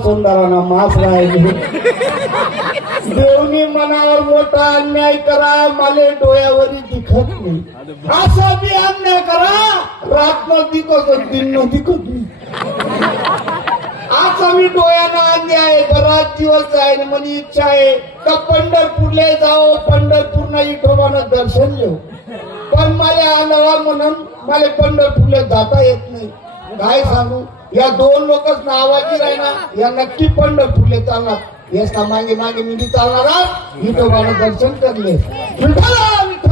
सुंदराना माफ राहिले देवनी मनावर मोठा अन्याय करा माले डोळ्यावरी दिखत नाही असा बी अन्याय करा रात न दिखत दिन न दिखत नाही असा मी डोळ्याना अन्याय बराच दिवस आहे मला इच्छा आहे का पंढरपूरला जाओ पंढरपूरना विठोबानं दर्शन घेऊ पण मला आला म्हणून मला पंढरपूरला जाता येत नाही काय सांगू या दोन लोकच नावाची राही ना या नक्की पंढरपूरले चालणार याचा मागे मागे मी चालणार विठोबानं दर्शन करले विठ्ठल विठ्ठल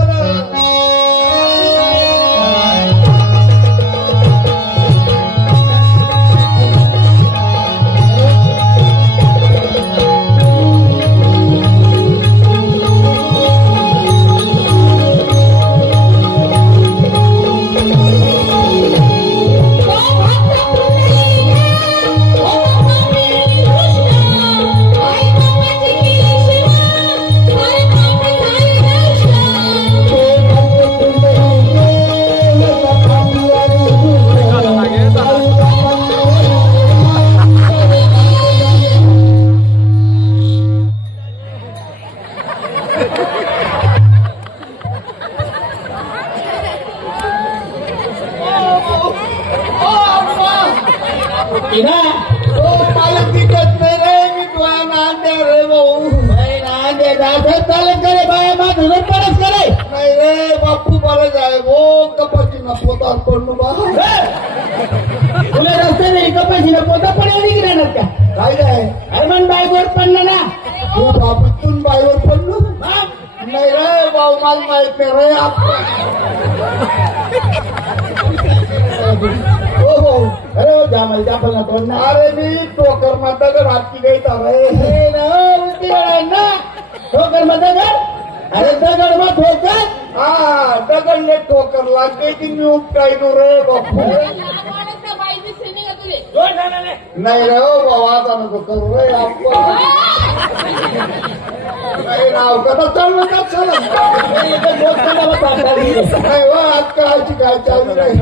अरे मी टोकर मध्ये रात्री गई ठोकर मध्ये अरे दगड मग ठोकर हा दगड ने ठोकर लागते की मी उपटाई नो रे बापू नाही रे हो बाबा आता नको करू रे नाही राव कदा चालू का चला नाही हो आजकालची काय चालू नाही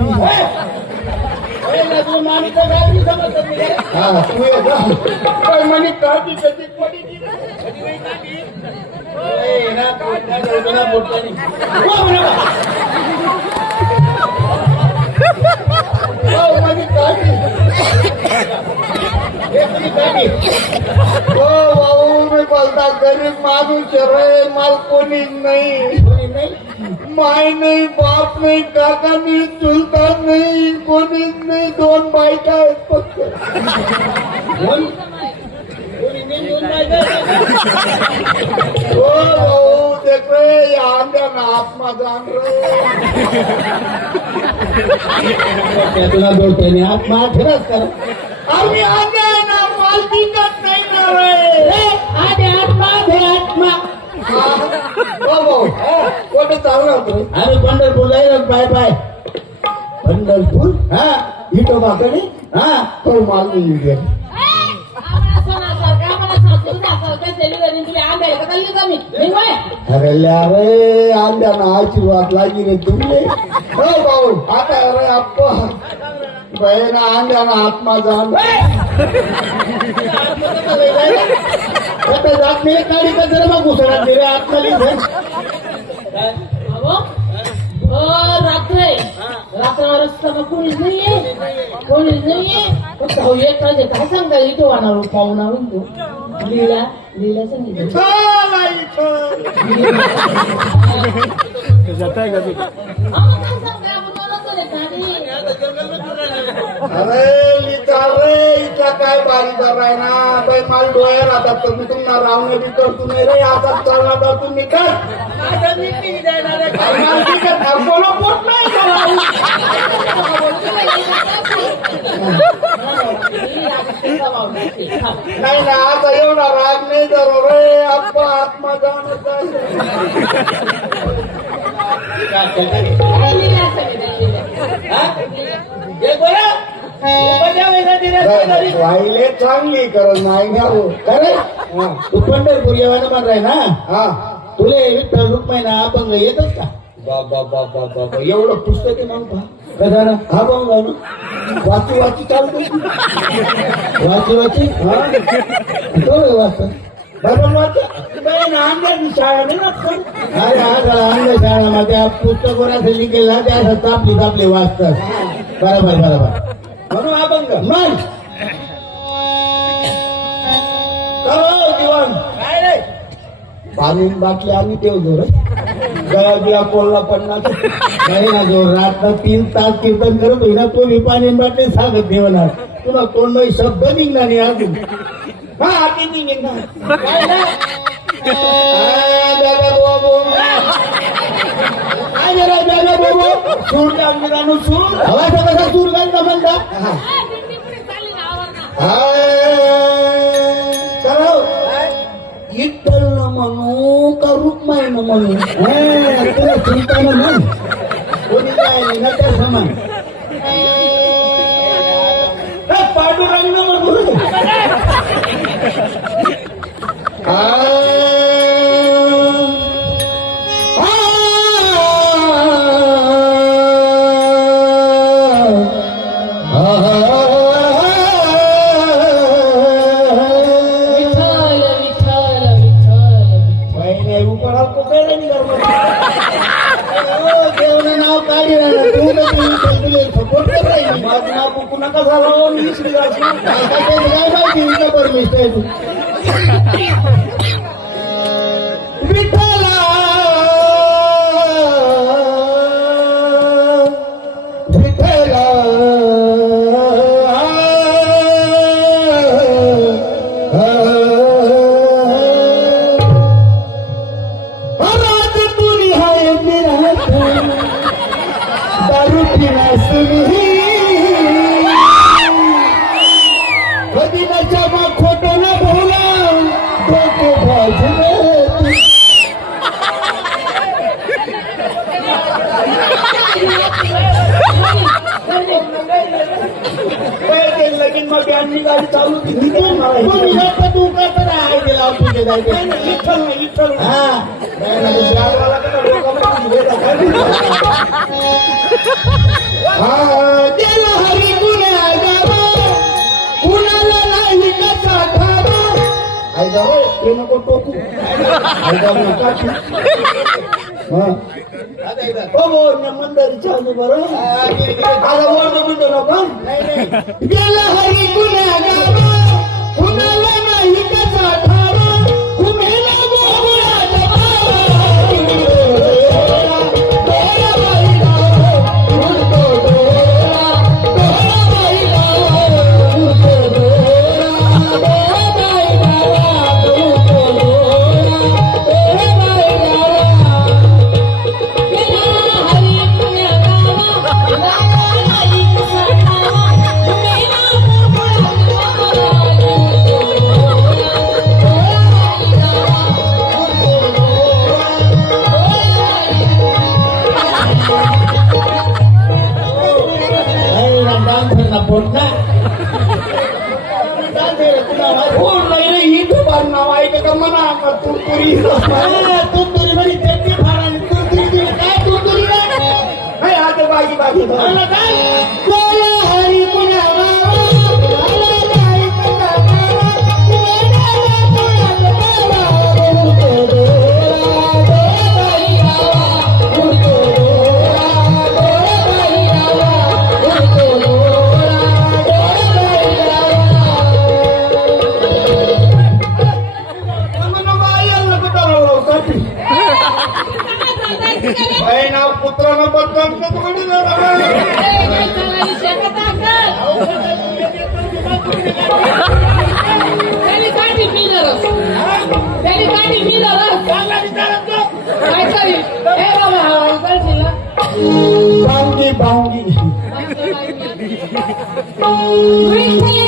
मानी तर गाडी समजत हा तू ये जा काय म्हणे काढी कधी पडी ना कोणत्या बोलतानी हो म्हणे काढी हो भाऊ मी बोलता गरीब माणूस रे माल कोणीच नाही माय नाही बाप नाही काका नाही चुलता नाही कोणीच नाही दोन बायका आहेत फक्त हो भाऊ देख रे आंध्या ना आत्मा जाण रे तुला बोलतोय आत्मा खरंच कर आम्ही आंध्या ना माल दिसत नाही ना रे आधी आत्मा दे आत्मा कोठे चालला होतो आम्ही पंढरपूर जाईल बाय बाय पंढरपूर हा विठोबाकडे हा तो माल नाही गेला अरे अरे आंब्या ना आशीर्वाद लागी रे तुमले हो भाऊ आता अरे अप्पा बहिणा आंब्या ना आत्मा जाण जात नाही काढी का जरा मग घुसणार रे आत्मा रात्र रस्ता कोणीच नाहीये फक्त एक पाहिजे काय सांगता इथं वाणार पाहुणा म्हणतो लीला लीला सांगितलं अरे विचार रे इथला काय बारीदार आहे ना बाई माल डोळ्या राहतात तर मी तुम्हाला रावणे बी करतो नाही रे आता चालला तर तुम्ही काय बोला पोट नाही नाही ना आता एवढा राग नाही जरो रे आप्पा आत्मा जाणत वाहिले चांगली करत नाही ना हो खरे तू पंढरपूर येवायला म्हण राय ना हा तुले विठ्ठल रुक्माईना अभंग येतच का बाबा बाबा बाबा एवढं पुस्तक आहे म्हणता कसा हा अभंग ना वाची वाची चालतो वाची वाची हा वाचत बरोबर वाचा अंग्याची शाळा नाही ना पण अरे हा अंग्या शाळामध्ये पुस्तक कोणाचं लिहिलेला त्या तापली तापले वाचतात बरोबर बरोबर म्हणून अभंग मन दिवाण काय रे पाणी बाटली आम्ही ठेवतो रे गया बिया कोल्हा पन्नास नाही ना जो रात 3 तास कीर्तन करत होई ना तो मी पाणी बाटली सांगत ठेवणार तुला कोणताही शब्द निघणार नाही अजून हा आधी निघणार काय ना सूर गाणं सूर हवाचा कसा सूर गाणं म्हणता विठ्ठल न म्हणू का रुक्माई न म्हणू तुला चिंता न म्हण कोणी काय ना त्या समान पांडुरंग न म्हणू नका झाला परमिशन विठ्ठला विठ्ठला तुरी हाय दारू पिण्यास खोटं न बोला डोके भाजले लगीन मध्ये आम्ही गाडी चालू केली तू कसं आहे गेला तुझे जायचे हा गेला हरी गुन्हा कुणाला नाही कसा ठावा आई जाऊ ते नको टोकू आई जाऊ नका हो मंदिरच्या आजू बरं आता बोलतो म्हणतो ना पण गेला हरी गुन्हा कुणाला नाही कसा ठावा कुमेला नाव ऐक का म्हणा तुरतुरी तुरतुरी म्हणजे त्याची फार आणि तुरतुरी काय तुरतुरी नाही आता बागी बागी हरी पुण्या पुत्रानं बदनाम शेतात टाकतात. त्याने काठी पिलं त्याने काठी पिलं काय करील हे बाबा हा करशील ना बांगी बांगी विठ्ठल